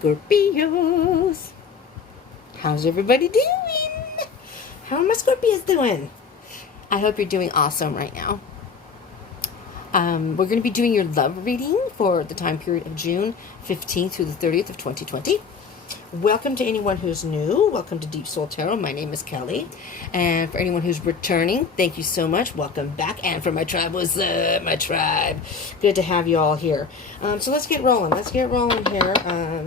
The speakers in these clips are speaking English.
Scorpios. How's everybody doing? How are my Scorpios doing? I hope you're doing awesome right now. We're going to be doing your love reading for the time period of June 15th through the 30th of 2020. Welcome to anyone who's new. Welcome to Deep Soul Tarot. My name is Kelly. And for anyone who's returning, thank you so much. Welcome back. And for my tribe, what's up, my tribe? Good to have you all here. So let's get rolling. Let's get rolling here.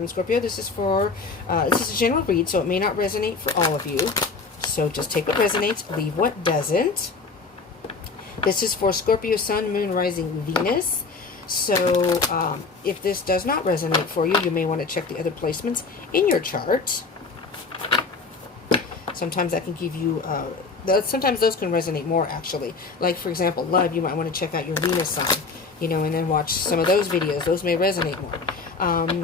Scorpio, this is a general read, so it may not resonate for all of you. So just take what resonates, leave what doesn't. This is for Scorpio, Sun, Moon, Rising, Venus. So if this does not resonate for you, you may want to check the other placements in your chart. Sometimes that can give you, sometimes those can resonate more actually. Like for example, love, you might want to check out your Venus sign, and then watch some of those videos. Those may resonate more.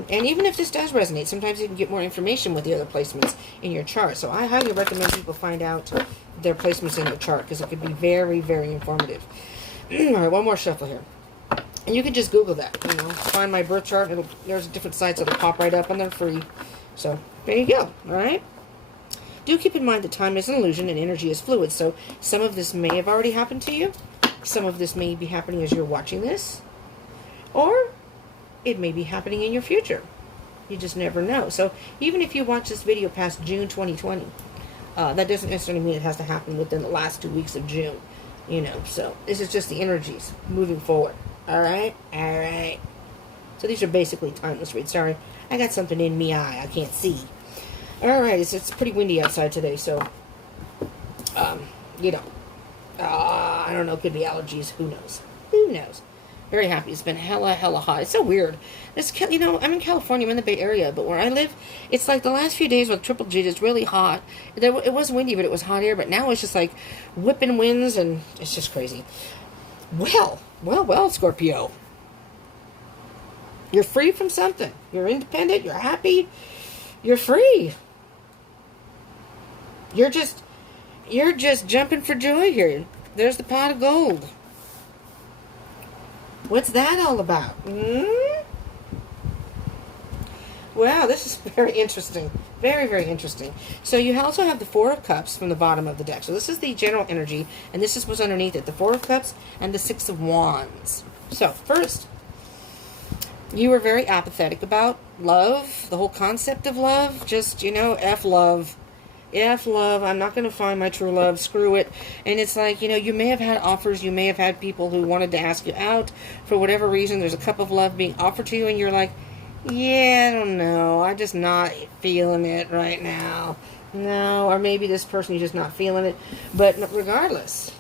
And even if this does resonate, sometimes you can get more information with the other placements in your chart. So I highly recommend people find out their placements in their chart because it could be very, very informative. All right, one more shuffle here. And you can just Google that, find my birth chart. There's different sites that'll pop right up and they're free. So there you go, all right? Do keep in mind that time is an illusion and energy is fluid. So some of this may have already happened to you. Some of this may be happening as you're watching this. Or it may be happening in your future. You just never know. So even if you watch this video past June 2020, that doesn't necessarily mean it has to happen within the last 2 weeks of June. So this is just the energies moving forward. All right. So these are basically timeless reads. Sorry, I got something in me eye. I can't see. All right, it's pretty windy outside today, so I don't know. Could be allergies. Who knows? Who knows? Very happy. It's been hella hot. It's so weird. I'm in California. I'm in the Bay Area, but where I live, it's like the last few days with Triple G, it's really hot. It was windy, but it was hot air. But now it's just like whipping winds, and it's just crazy. Well, Scorpio. You're free from something. You're independent. You're happy. You're free. You're just jumping for joy here. There's the pot of gold. What's that all about? Wow, this is very interesting. Very, very interesting. So you also have the Four of Cups from the bottom of the deck. So this is the general energy, and this is what's underneath it. The Four of Cups and the Six of Wands. So first, you were very apathetic about love, the whole concept of love. Just, F love. F love. I'm not going to find my true love. Screw it. And it's like, you may have had offers. You may have had people who wanted to ask you out for whatever reason. There's a cup of love being offered to you, and you're like, yeah, I don't know. I'm just not feeling it right now. No, or maybe this person, you're just not feeling it. But regardless,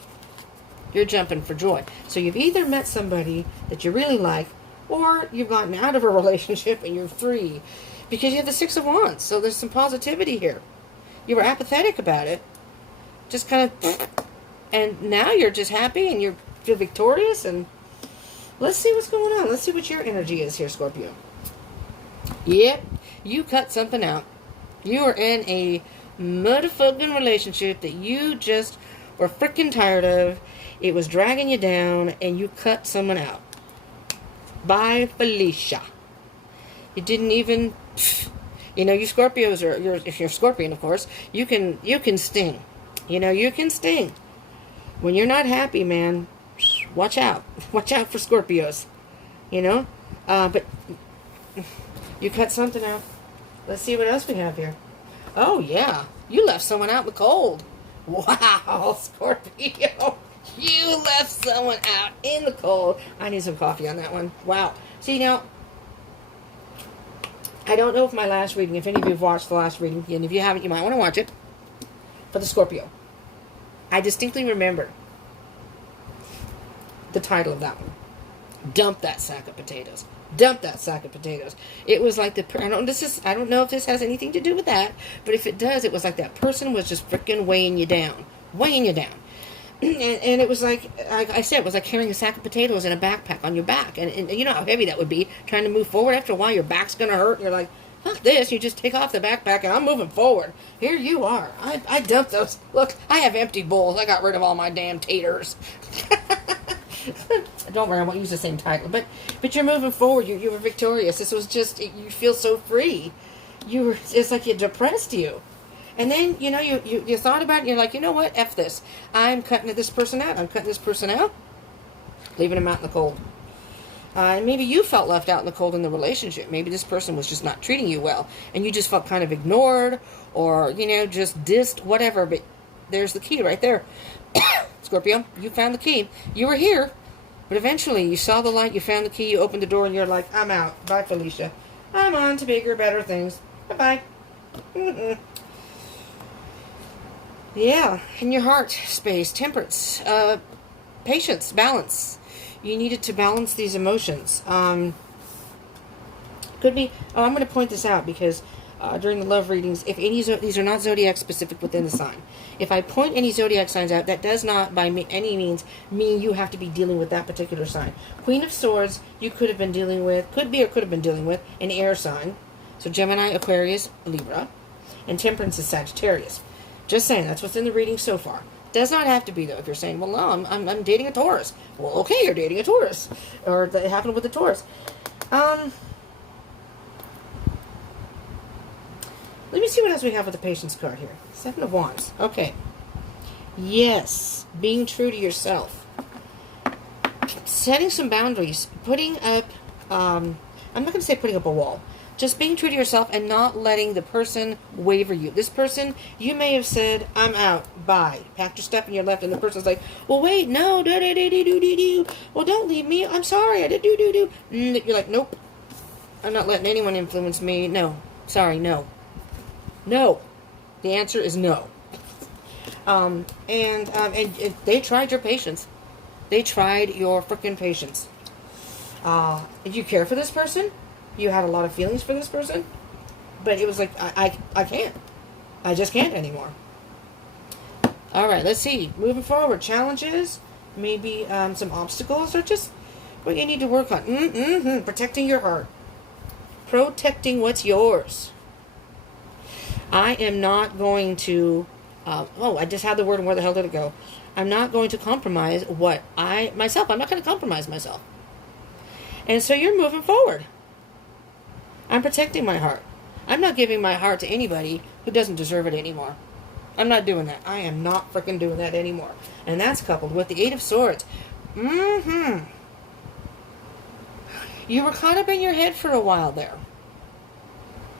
you're jumping for joy. So you've either met somebody that you really like, or you've gotten out of a relationship and you're free. Because you have the Six of Wands. So there's some positivity here. You were apathetic about it. Just kind of, and now you're just happy and you feel victorious. And let's see what's going on. Let's see what your energy is here, Scorpio. Yep, you cut something out. You are in a motherfucking relationship that you just were freaking tired of. It was dragging you down, and you cut someone out. Bye, Felicia. You didn't even, you Scorpios are. If you're Scorpion, of course, you can sting. You can sting. When you're not happy, man, watch out. Watch out for Scorpios. But you cut something out. Let's see what else we have here. Oh, yeah. You left someone out in the cold. Wow, Scorpio. You left someone out in the cold. I need some coffee on that one. Wow. See, now, I don't know if my last reading, if any of you have watched the last reading, and if you haven't, you might want to watch it, for the Scorpio. I distinctly remember the title of that one. Dump that sack of potatoes. Dump that sack of potatoes. It was like I don't know if this has anything to do with that, but if it does, it was like that person was just freaking weighing you down. And it was like I said, it was like carrying a sack of potatoes in a backpack on your back. And you know how heavy that would be, trying to move forward. After a while, your back's going to hurt. And you're like, fuck this. You just take off the backpack, and I'm moving forward. Here you are. I dumped those. Look, I have empty bowls. I got rid of all my damn taters. Don't worry, I won't use the same title. But you're moving forward. You were victorious. This was just, you feel so free. It's like it depressed you. And then, you thought about it, and you're like, you know what, F this. I'm cutting this person out. I'm cutting this person out. Leaving them out in the cold. And maybe you felt left out in the cold in the relationship. Maybe this person was just not treating you well. And you just felt kind of ignored or, just dissed, whatever. But there's the key right there. Scorpio, you found the key. You were here. But eventually you saw the light, you found the key, you opened the door, and you're like, I'm out. Bye, Felicia. I'm on to bigger, better things. Bye-bye. Yeah, in your heart space, temperance, patience, balance. You needed to balance these emotions. Could be, I'm going to point this out because during the love readings, if these are not zodiac specific within the sign. If I point any zodiac signs out, that does not by any means mean you have to be dealing with that particular sign. Queen of Swords, you could have been dealing with, could have been dealing with an air sign. So Gemini, Aquarius, Libra, and Temperance is Sagittarius. Just saying, that's what's in the reading so far. Does not have to be, though. If you're saying, well, no, I'm dating a Taurus. Well, okay, you're dating a Taurus. Or it happened with the Taurus. Let me see what else we have with the Patience card here. Seven of Wands. Okay. Yes. Being true to yourself. Setting some boundaries. Putting up, I'm not going to say putting up a wall. Just being true to yourself and not letting the person waver you. This person, you may have said, I'm out, bye. Packed your stuff and you're left, and the person's like, well, wait, no, well, don't leave me. I'm sorry, I did do. You're like, nope. I'm not letting anyone influence me. No. Sorry, no. No. The answer is no. And they tried your patience. They tried your freaking patience. If you care for this person, you had a lot of feelings for this person, but it was like, I can't. I just can't anymore. All right, let's see. Moving forward, challenges, maybe some obstacles, or just what you need to work on. Protecting your heart. Protecting what's yours. I am not going to, I just had the word, and where the hell did it go? I'm not going to compromise myself. I'm not going to compromise myself. And so you're moving forward. I'm protecting my heart. I'm not giving my heart to anybody who doesn't deserve it anymore. I'm not doing that. I am not freaking doing that anymore. And that's coupled with the Eight of Swords. You were caught up in your head for a while there.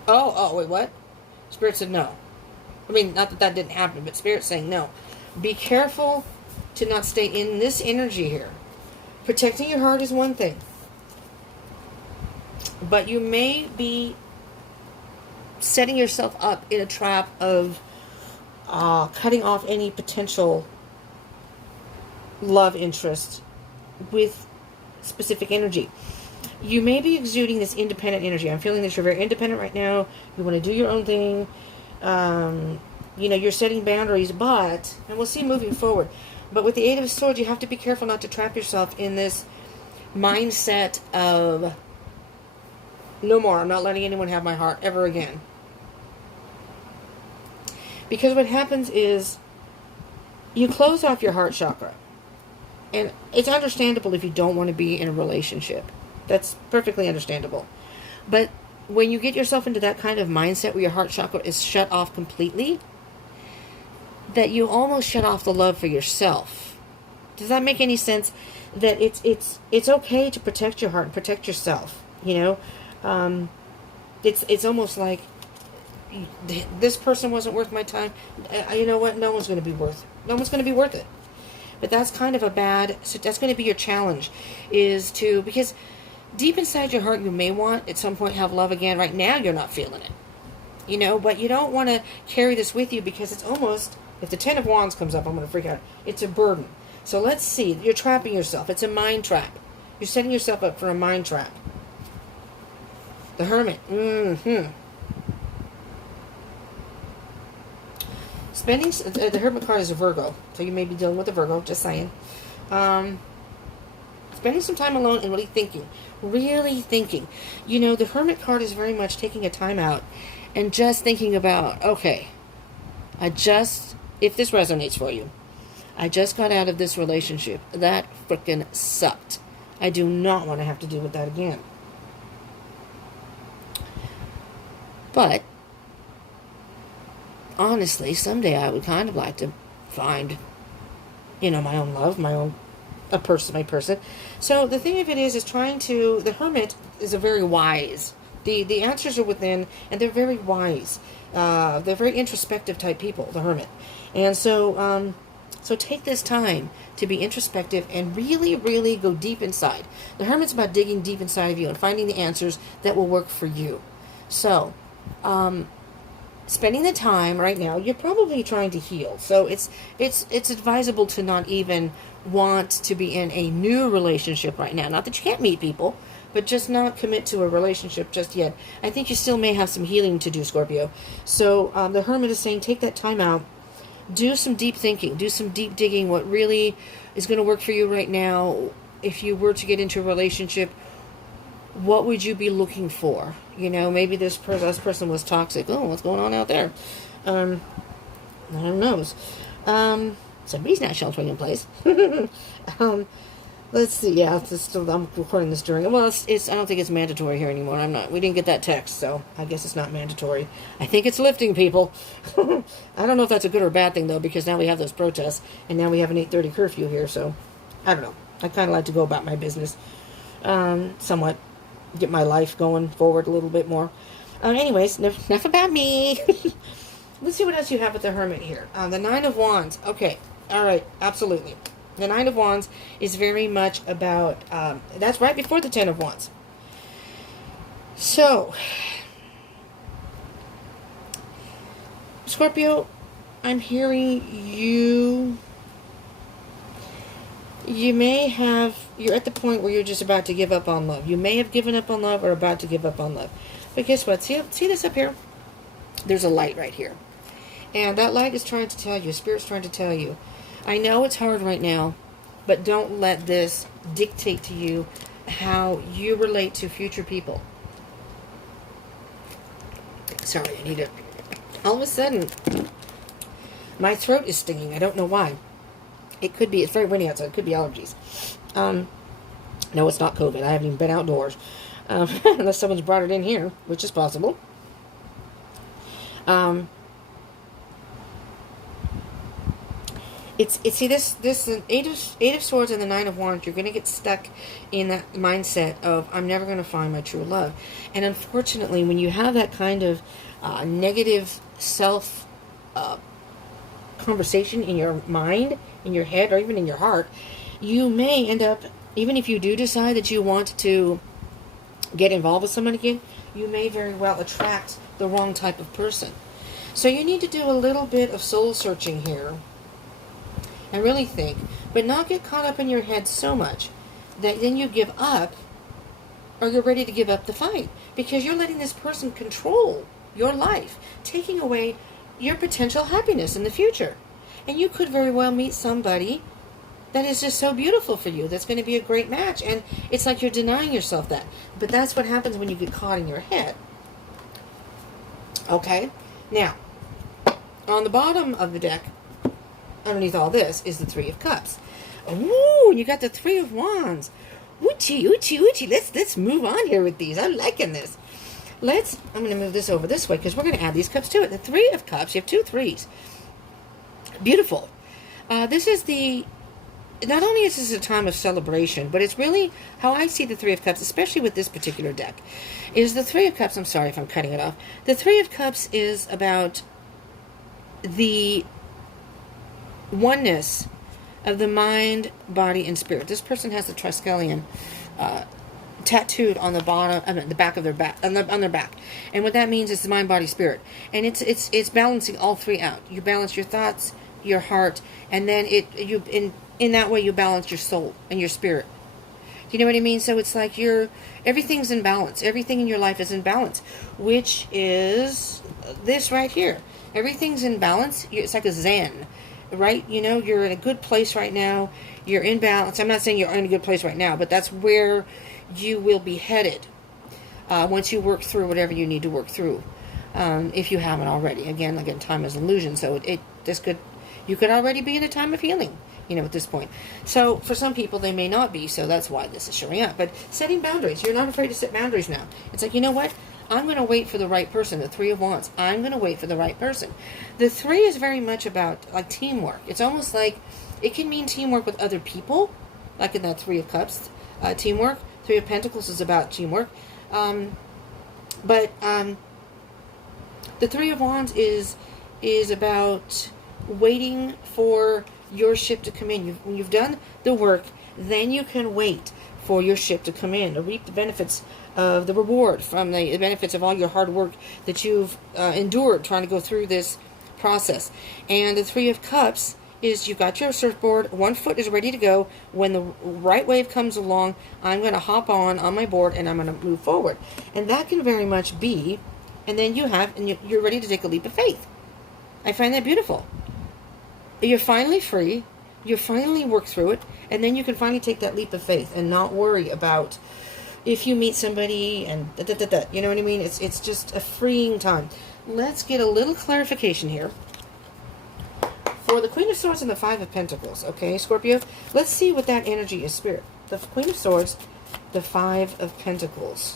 Wait, what? Spirit said no. I mean, not that didn't happen, but Spirit's saying no. Be careful to not stay in this energy here. Protecting your heart is one thing. But you may be setting yourself up in a trap of cutting off any potential love interest with specific energy. You may be exuding this independent energy. I'm feeling that you're very independent right now. You want to do your own thing. You're setting boundaries, and we'll see moving forward. But with the Eight of Swords, you have to be careful not to trap yourself in this mindset of, no more, I'm not letting anyone have my heart ever again. Because what happens is you close off your heart chakra. And it's understandable if you don't want to be in a relationship. That's perfectly understandable. But when you get yourself into that kind of mindset where your heart chakra is shut off completely, that you almost shut off the love for yourself. Does that make any sense? That it's okay to protect your heart and protect yourself, it's almost like this person wasn't worth my time. You know what? No one's going to be worth it. But that's kind of that's going to be your challenge, because deep inside your heart you may want at some point have love again. Right now you're not feeling it, but you don't want to carry this with you, because it's almost, if the Ten of Wands comes up, I'm going to freak out. It's a burden. So let's see. You're trapping yourself. It's a mind trap. You're setting yourself up for a mind trap. The Hermit. The Hermit card is a Virgo, so you may be dealing with a Virgo, just saying. Spending some time alone and really thinking. The Hermit card is very much taking a time out and just thinking about, okay, if this resonates for you, I just got out of this relationship. That frickin' sucked. I do not want to have to deal with that again. But, honestly, someday I would kind of like to find, my own love, my person. So the thing of it is the hermit is a very wise. The answers are within, and they're very wise. They're very introspective type people, the hermit. And so take this time to be introspective and really, really go deep inside. The hermit's about digging deep inside of you and finding the answers that will work for you. So, spending the time right now, you're probably trying to heal. So it's advisable to not even want to be in a new relationship right now. Not that you can't meet people, but just not commit to a relationship just yet. I think you still may have some healing to do, Scorpio. So the hermit is saying take that time out. Do some deep thinking. Do some deep digging. What really is going to work for you right now? If you were to get into a relationship, what would you be looking for? Maybe this person was toxic. Oh, what's going on out there? Who knows? Somebody's not sheltering in place. Let's see. Yeah, I'm recording this during. Well, I don't think it's mandatory here anymore. We didn't get that text, so I guess it's not mandatory. I think it's lifting, people. I don't know if that's a good or bad thing though, because now we have those protests, and now we have an 8:30 curfew here. So, I don't know. I kind of like to go about my business, somewhat, get my life going forward a little bit more. Anyways, enough about me. Let's see what else you have with the hermit here. The Nine of Wands. Okay. All right. Absolutely. The Nine of Wands is very much about, that's right before the Ten of Wands. So, Scorpio, I'm hearing you you're at the point where you're just about to give up on love. You may have given up on love or about to give up on love. But guess what? See this up here? There's a light right here. And that light is trying to tell you, Spirit's trying to tell you, I know it's hard right now, but don't let this dictate to you how you relate to future people. Sorry, I need it. All of a sudden, my throat is stinging. I don't know why. It could be, it's very windy outside. It could be allergies. No, it's not COVID. I haven't even been outdoors. Unless someone's brought it in here, which is possible. This Eight of Swords and the Nine of Wands, you're going to get stuck in that mindset of, I'm never going to find my true love. And unfortunately, when you have that kind of negative self conversation in your mind, in your head, or even in your heart, you may end up, even if you do decide that you want to get involved with someone again, you may very well attract the wrong type of person. So you need to do a little bit of soul searching here and really think, but not get caught up in your head so much that then you give up, or you're ready to give up the fight, because you're letting this person control your life, taking away your potential happiness in the future. And you could very well meet somebody that is just so beautiful for you, that's going to be a great match, and it's like you're denying yourself that. But that's what happens when you get caught in your head. Okay? Now, on the bottom of the deck, underneath all this, is the Three of Cups. Ooh, you got the Three of Wands. Oochie, oochie, oochie. Let's move on here with these. I'm liking this. I'm going to move this over this way, because we're going to add these cups to it. The Three of Cups, you have two threes. Beautiful. This is not only is this a time of celebration, but it's really how I see the Three of Cups, especially with this particular deck, is the Three of Cups. I'm sorry if I'm cutting it off. The Three of Cups is about the oneness of the mind, body, and spirit. This person has the triskelion tattooed on the bottom, the back of their back, on their back, and what that means is the mind, body, spirit, and it's balancing all three out. You balance your thoughts, your heart, and then in that way you balance your soul and your spirit. Do you know what I mean? So it's like everything's in balance. Everything in your life is in balance, which is this right here. Everything's in balance. It's like a zen, right? You're in a good place right now. You're in balance. I'm not saying you're in a good place right now, but that's where you will be headed once you work through whatever you need to work through, if you haven't already. Again, time is an illusion, so this could, You could already be in a time of healing, at this point. So for some people, they may not be, so that's why this is showing up. But setting boundaries, you're not afraid to set boundaries now. It's like, you know what? I'm going to wait for the right person, the Three of Wands. I'm going to wait for the right person. The Three is very much about, like, teamwork. It's almost like, it can mean teamwork with other people, like in that Three of Cups, teamwork. Three of Pentacles is about teamwork. But the Three of Wands is about waiting for your ship to come in. When you've done the work, then you can wait for your ship to come in to reap the benefits of the reward from the benefits of all your hard work that you've endured trying to go through this process. And the Three of Cups is you've got your surfboard, one foot is ready to go. When the right wave comes along, I'm going to hop on my board and I'm going to move forward. And that can very much be, and then you're ready to take a leap of faith. I find that beautiful. You're finally free, you finally work through it, and then you can finally take that leap of faith and not worry about if you meet somebody and you know what I mean? It's just a freeing time. Let's get a little clarification here. For the Queen of Swords and the Five of Pentacles, okay, Scorpio? Let's see what that energy is, Spirit. The Queen of Swords, the Five of Pentacles.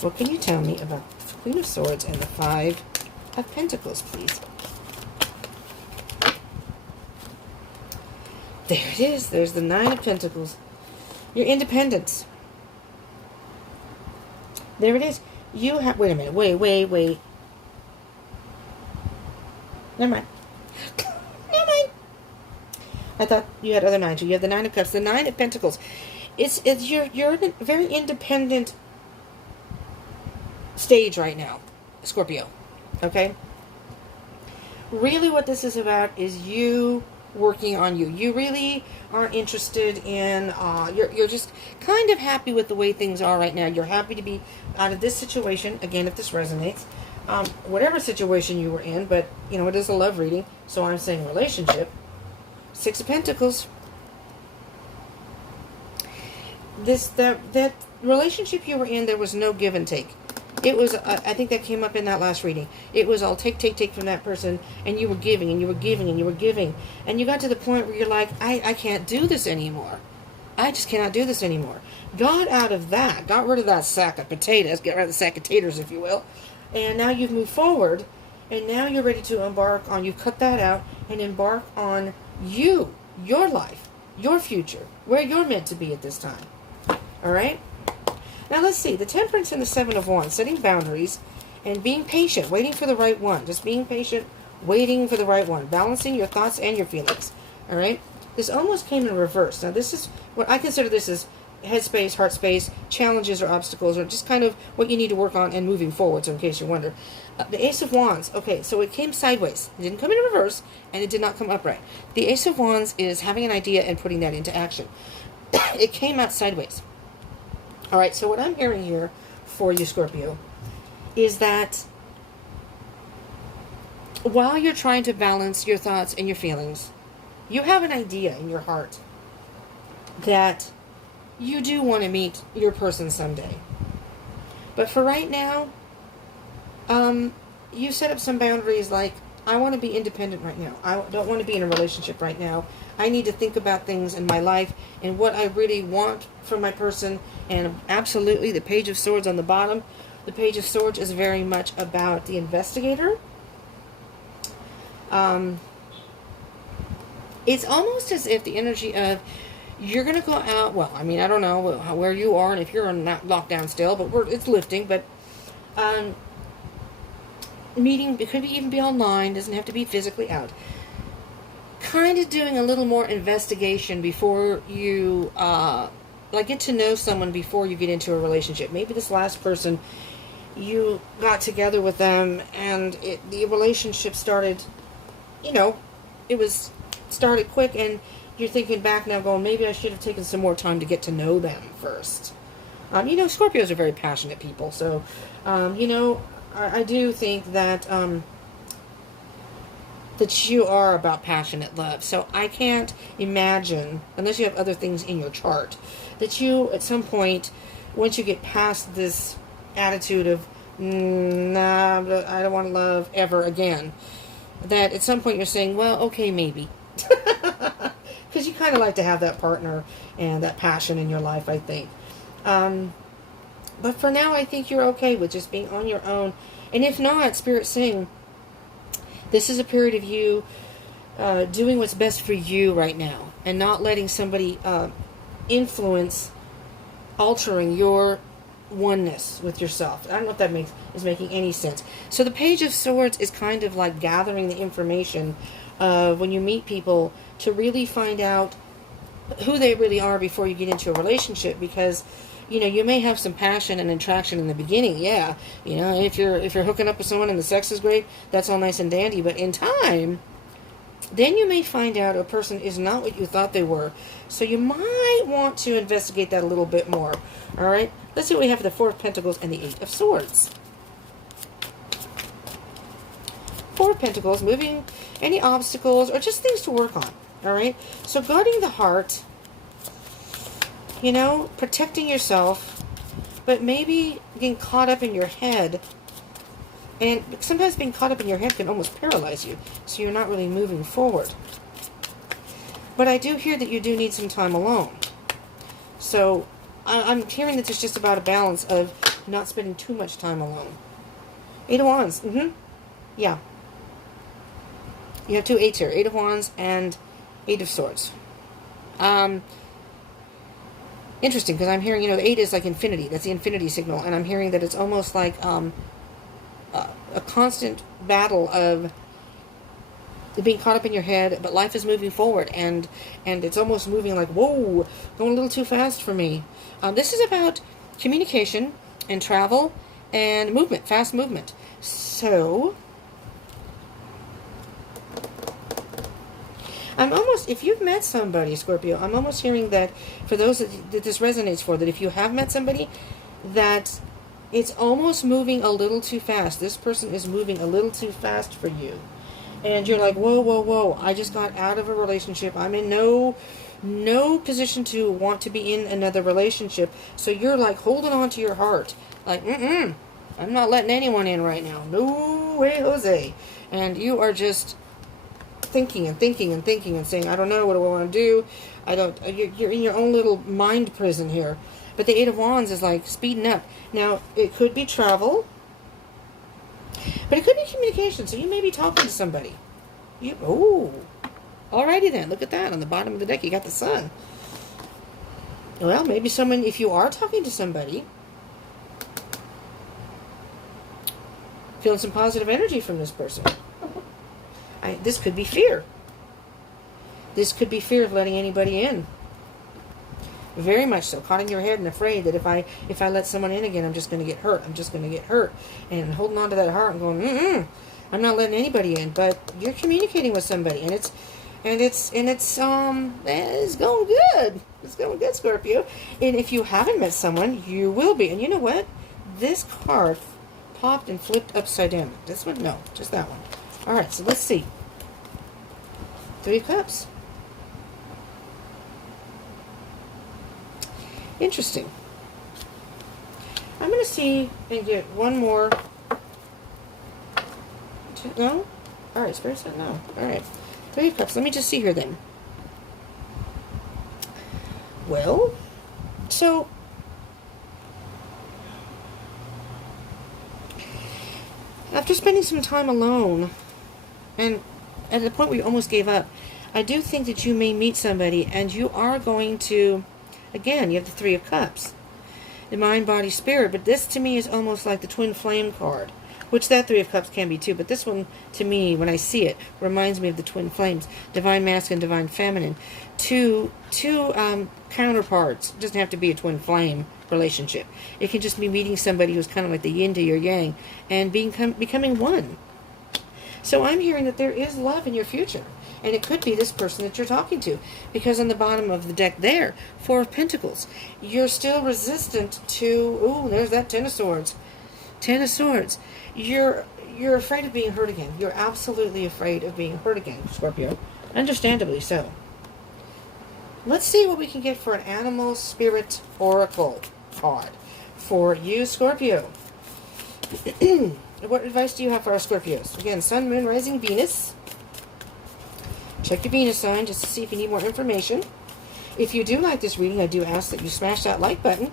What can you tell me about the Queen of Swords and the Five of Pentacles, please? There it is. There's the Nine of Pentacles. Your independence. There it is. You have... Wait a minute. Wait. Never mind. I thought you had other nines. You have the Nine of Cups. The Nine of Pentacles. You're in a very independent stage right now, Scorpio. Okay? Really what this is about is you working on you. You really aren't interested in, you're just kind of happy with the way things are right now. You're happy to be out of this situation, again, if this resonates, whatever situation you were in, but, it is a love reading, so I'm saying relationship. Six of Pentacles. That relationship you were in, there was no give and take. It was, I think that came up in that last reading. It was all take from that person, and you were giving, and you were giving, and you were giving. And you got to the point where you're like, I can't do this anymore. I just cannot do this anymore. Got out of that, got rid of that sack of potatoes, get rid of the sack of taters, if you will. And now you've moved forward, and now you're ready to embark on, you cut that out, and embark on you, your life, your future, where you're meant to be at this time. All right? Now let's see, the Temperance and the Seven of Wands, setting boundaries and being patient, waiting for the right one. Just being patient, waiting for the right one, balancing your thoughts and your feelings. All right? This almost came in reverse. Now this is what I consider this as headspace, heart space, challenges or obstacles, or just kind of what you need to work on and moving forward, so in case you wonder. The Ace of Wands, okay, so it came sideways. It didn't come in reverse, and it did not come upright. The Ace of Wands is having an idea and putting that into action. It came out sideways. All right, so what I'm hearing here for you, Scorpio, is that while you're trying to balance your thoughts and your feelings, you have an idea in your heart that you do want to meet your person someday. But for right now, you set up some boundaries like, I want to be independent right now. I don't want to be in a relationship right now. I need to think about things in my life and what I really want from my person. And absolutely, the Page of Swords on the bottom. The Page of Swords is very much about the investigator. It's almost as if the energy of you're going to go out, well, I mean, I don't know where you are and if you're not locked down still, but it's lifting, but meeting, it could even be online, doesn't have to be physically out. Kind of doing a little more investigation before you, get to know someone before you get into a relationship. Maybe this last person, you got together with them and the relationship started, started quick, and you're thinking back now going, maybe I should have taken some more time to get to know them first. Scorpios are very passionate people, so, I do think that, that you are about passionate love. So I can't imagine, unless you have other things in your chart, that you, at some point, once you get past this attitude of, nah, I don't want to love ever again, that at some point you're saying, well, okay, maybe. Because you kind of like to have that partner and that passion in your life, I think. But for now, I think you're okay with just being on your own. And if not, Spirit saying, this is a period of you doing what's best for you right now, and not letting somebody influence, altering your oneness with yourself. I don't know if that is making any sense. So the Page of Swords is kind of like gathering the information of when you meet people to really find out who they really are before you get into a relationship, because you may have some passion and attraction in the beginning. Yeah, if you're hooking up with someone and the sex is great, that's all nice and dandy. But in time, then you may find out a person is not what you thought they were. So you might want to investigate that a little bit more. All right, let's see what we have for the Four of Pentacles and the Eight of Swords. Four of Pentacles, moving any obstacles or just things to work on. All right, so guarding the heart, protecting yourself, but maybe getting caught up in your head. And sometimes being caught up in your head can almost paralyze you, so you're not really moving forward. But I do hear that you do need some time alone. So I'm hearing that it's just about a balance of not spending too much time alone. Eight of Wands. Yeah. You have two eights here. Eight of Wands and Eight of Swords. Interesting, because I'm hearing, the 8 is like infinity. That's the infinity signal. And I'm hearing that it's almost like a constant battle of being caught up in your head, but life is moving forward. And it's almost moving like, whoa, going a little too fast for me. This is about communication and travel and movement, fast movement. So I'm almost, if you've met somebody, Scorpio, I'm almost hearing that for those that this resonates for, that if you have met somebody, that it's almost moving a little too fast. This person is moving a little too fast for you. And you're like, whoa, whoa, whoa, I just got out of a relationship. I'm in no position to want to be in another relationship. So you're like holding on to your heart. Like, I'm not letting anyone in right now. No way, Jose. And you are just thinking and thinking and thinking and saying, I don't know, what do I want to do? You're in your own little mind prison here. But the Eight of Wands is like speeding up. Now, it could be travel, but it could be communication. So you may be talking to somebody. Alrighty then. Look at that. On the bottom of the deck, you got the Sun. Well, maybe someone, if you are talking to somebody, feeling some positive energy from this person. This could be fear. This could be fear of letting anybody in. Very much so. Caught in your head and afraid that if I let someone in again, I'm just going to get hurt. I'm just going to get hurt. And holding on to that heart and going, I'm not letting anybody in. But you're communicating with somebody, and it's going good. It's going good, Scorpio. And if you haven't met someone, you will be. And you know what? This card popped and flipped upside down. This one? No, just that one. All right, so let's see. Three of Cups. Interesting. I'm going to see and get one more. No? All right, Spirit said no. All right. Three of Cups. Let me just see here then. Well, so after spending some time alone, and at the point where you almost gave up, I do think that you may meet somebody, and you are going to, again, you have the Three of Cups. The mind, body, spirit. But this, to me, is almost like the twin flame card, which that Three of Cups can be, too. But this one, to me, when I see it, reminds me of the twin flames. Divine masculine, divine feminine. Two counterparts. It doesn't have to be a twin flame relationship. It can just be meeting somebody who's kind of like the yin to your yang and becoming one. So I'm hearing that there is love in your future. And it could be this person that you're talking to. Because on the bottom of the deck there, Four of Pentacles. You're still resistant to, there's that Ten of Swords. Ten of Swords. You're afraid of being hurt again. You're absolutely afraid of being hurt again, Scorpio. Understandably so. Let's see what we can get for an Animal Spirit Oracle card for you, Scorpio. what advice do you have for our Scorpios? Again, Sun, Moon, Rising, Venus. Check your Venus sign just to see if you need more information. If you do like this reading, I do ask that you smash that like button.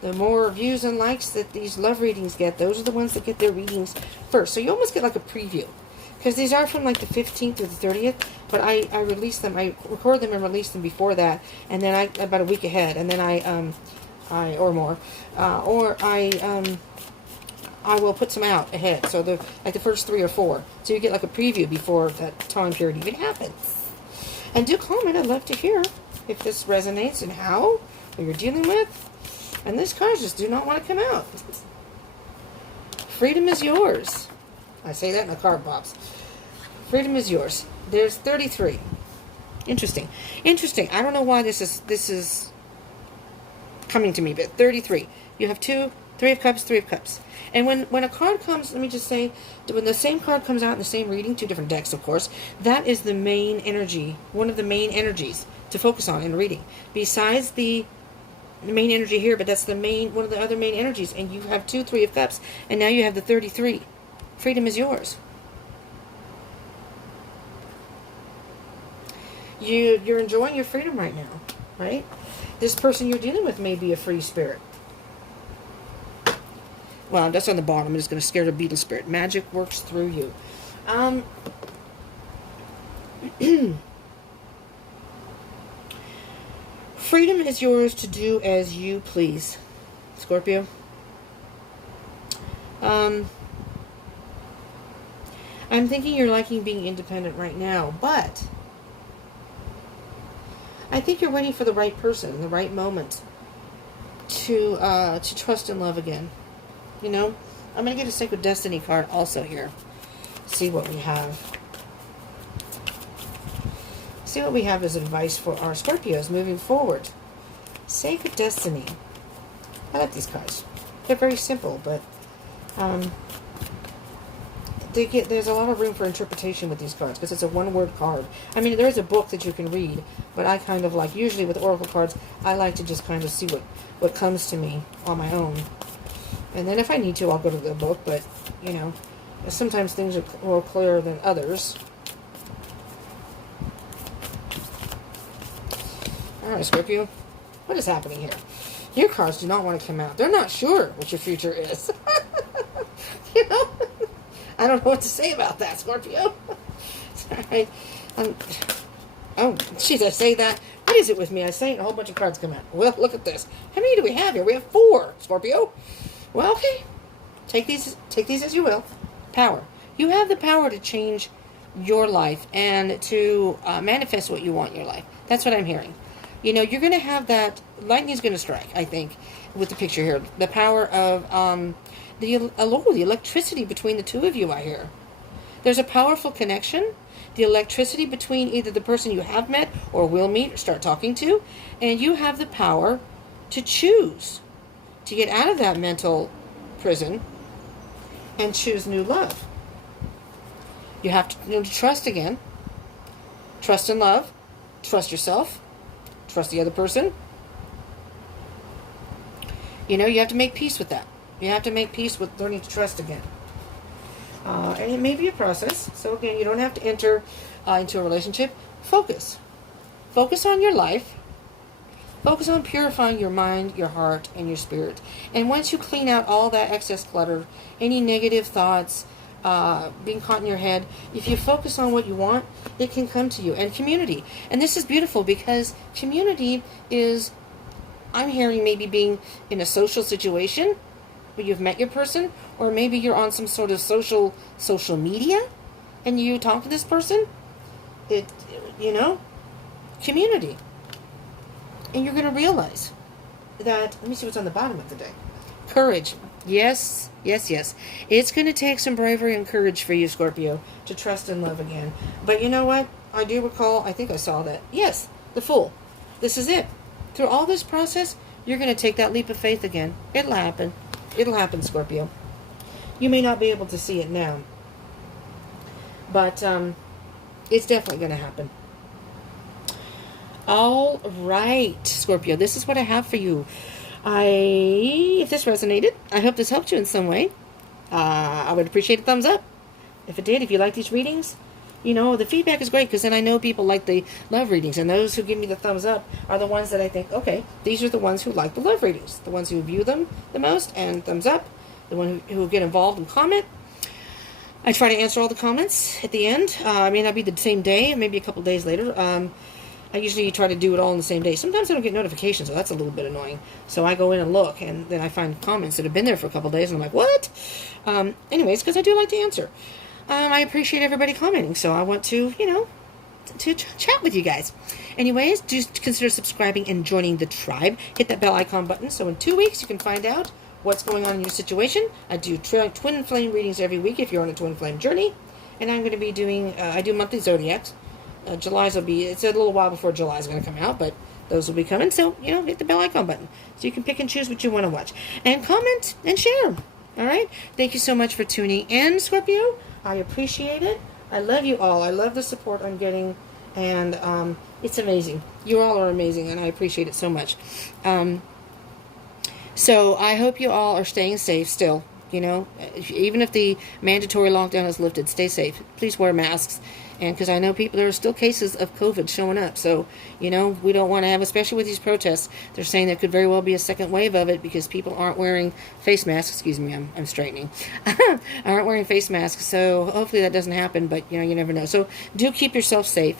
The more views and likes that these love readings get, those are the ones that get their readings first. So you almost get like a preview. Because these are from like the 15th or the 30th. But I release them, I record them and release them before that. And then about a week ahead. And then I will put some out ahead. So like the first 3 or 4. So you get like a preview before that time period even happens. And do comment, I'd love to hear if this resonates and how, what you're dealing with. And these cards just do not want to come out. Freedom is yours. I say that in a card box. Freedom is yours. There's 33. Interesting. Interesting. I don't know why this is coming to me, but 33. You have 2, 3 of Cups, 3 of Cups. And when a card comes, let me just say, when the same card comes out in the same reading, 2 different decks, of course, that is the main energy, one of the main energies to focus on in reading. Besides the main energy here, but that's the main, one of the other main energies. And you have 2, 3 of Cups, and now you have the 33. Freedom is yours. You're enjoying your freedom right now, right? This person you're dealing with may be a free spirit. Well, that's on the bottom. I'm just going to scare the beetle spirit. Magic works through you. Freedom is yours to do as you please, Scorpio. I'm thinking you're liking being independent right now, but I think you're waiting for the right person, the right moment to trust and love again. You know, I'm going to get a Sacred Destiny card also here. See what we have. See what we have as advice for our Scorpios moving forward. Sacred Destiny. I like these cards. They're very simple, but there's a lot of room for interpretation with these cards because it's a one-word card. I mean, there's a book that you can read, but I kind of like, usually with Oracle cards, I like to just kind of see what comes to me on my own. And then if I need to, I'll go to the book, but, you know, sometimes things are more clearer than others. Alright, Scorpio. What is happening here? Your cards do not want to come out. They're not sure what your future is. You know? I don't know what to say about that, Scorpio. Sorry. Oh, jeez, I say that. What is it with me? I say it and a whole bunch of cards come out. Well, look at this. How many do we have here? We have 4, Scorpio. Well, okay. Take these as you will. Power. You have the power to change your life and to manifest what you want in your life. That's what I'm hearing. You know, you're going to have that, lightning's going to strike, I think, with the picture here. The power of the electricity between the two of you, I hear. There's a powerful connection. The electricity between either the person you have met or will meet or start talking to, and you have the power to choose to get out of that mental prison and choose new love. You have to trust again. Trust and love. Trust yourself. Trust the other person. You know, you have to make peace with that. You have to make peace with learning to trust again. And it may be a process. So again, you don't have to enter into a relationship. Focus. Focus on your life. Focus on purifying your mind, your heart, and your spirit. And once you clean out all that excess clutter, any negative thoughts, being caught in your head, if you focus on what you want, it can come to you. And community. And this is beautiful because community is, I'm hearing maybe being in a social situation where you've met your person, or maybe you're on some sort of social media and you talk to this person. Community. And you're going to realize that, let me see what's on the bottom of the deck. Courage. Yes, yes, yes. It's going to take some bravery and courage for you, Scorpio, to trust and love again. But you know what? I do recall, I think I saw that. Yes, the Fool. This is it. Through all this process, you're going to take that leap of faith again. It'll happen. It'll happen, Scorpio. You may not be able to see it now, but it's definitely going to happen. All right, Scorpio, this is what I have for you. If this resonated, I hope this helped you in some way. I would appreciate a thumbs up if it did, if you like these readings. The feedback is great because then I know people like the love readings, and those who give me the thumbs up are the ones that I think, okay, these are the ones who like the love readings, the ones who view them the most, and thumbs up, the one who get involved and comment. I try to answer all the comments at the end. I may not be the same day, maybe a couple days later. I usually try to do it all in the same day. Sometimes I don't get notifications, so that's a little bit annoying. So I go in and look, and then I find comments that have been there for a couple days, and I'm like, what? Anyways, because I do like to answer. I appreciate everybody commenting, so I want to, to chat with you guys. Anyways, do consider subscribing and joining the tribe. Hit that bell icon button so in 2 weeks you can find out what's going on in your situation. I do twin flame readings every week if you're on a twin flame journey. And I'm going to be doing, I do monthly zodiacs. July's will be, it's a little while before July's going to come out, but those will be coming. So, hit the bell icon button so you can pick and choose what you want to watch. And comment and share. All right? Thank you so much for tuning in, Scorpio. I appreciate it. I love you all. I love the support I'm getting, and it's amazing. You all are amazing, and I appreciate it so much. So I hope you all are staying safe still. Even if the mandatory lockdown is lifted, stay safe. Please wear masks. And because I know there are still cases of COVID showing up. So, we don't want to have, especially with these protests, they're saying there could very well be a second wave of it because people aren't wearing face masks. Excuse me, I'm straightening. Aren't wearing face masks. So hopefully that doesn't happen, but, you never know. So do keep yourself safe.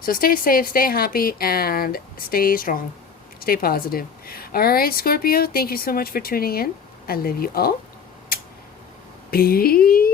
So stay safe, stay happy, and stay strong. Stay positive. All right, Scorpio, thank you so much for tuning in. I love you all. Peace.